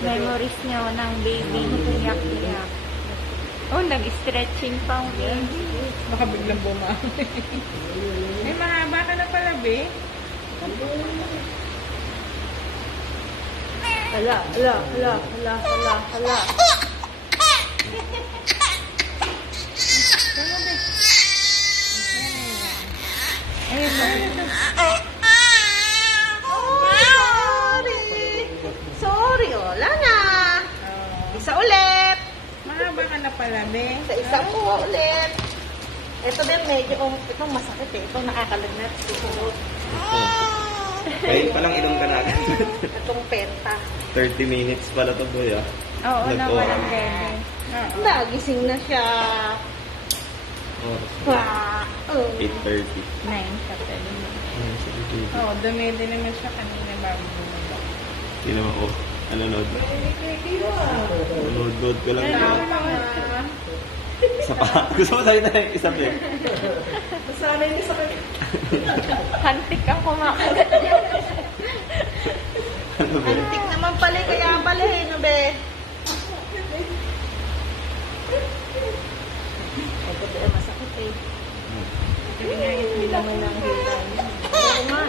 Memories nyo ng baby. Iyak-iyak. Oh, nag-stretching pa ang baby. Baka biglang bumawi. Ay, mahaba ka na pala, be. Hala. Sorry, wala na. Isa ulit. Mahaba ka na pala, be. Isa po ulit. Ito din medyo, ito masakit eh. Ito nakakalagnat. Kahit palang inom ka na agad. Itong penta. 30 minutes pala to, boy, ah. Oo naman ang bebe. Nagising na siya. Oh, Wah! Oh. 8:30. 9 sa 10. Oo, dumede naman siya kanina bago bumaba. Hindi naman ako. Nanonood. Nanonood ko lang. Isa pa. Gusto mo sa'yo na yung isa pa. Sana hindi sakit. Hantik ang kumakagat. Ano ba? Antik naman pala, kaya pala eh, no be? Ito din masakit eh. Sabi nga, hindi naman lang hilan. Oo nga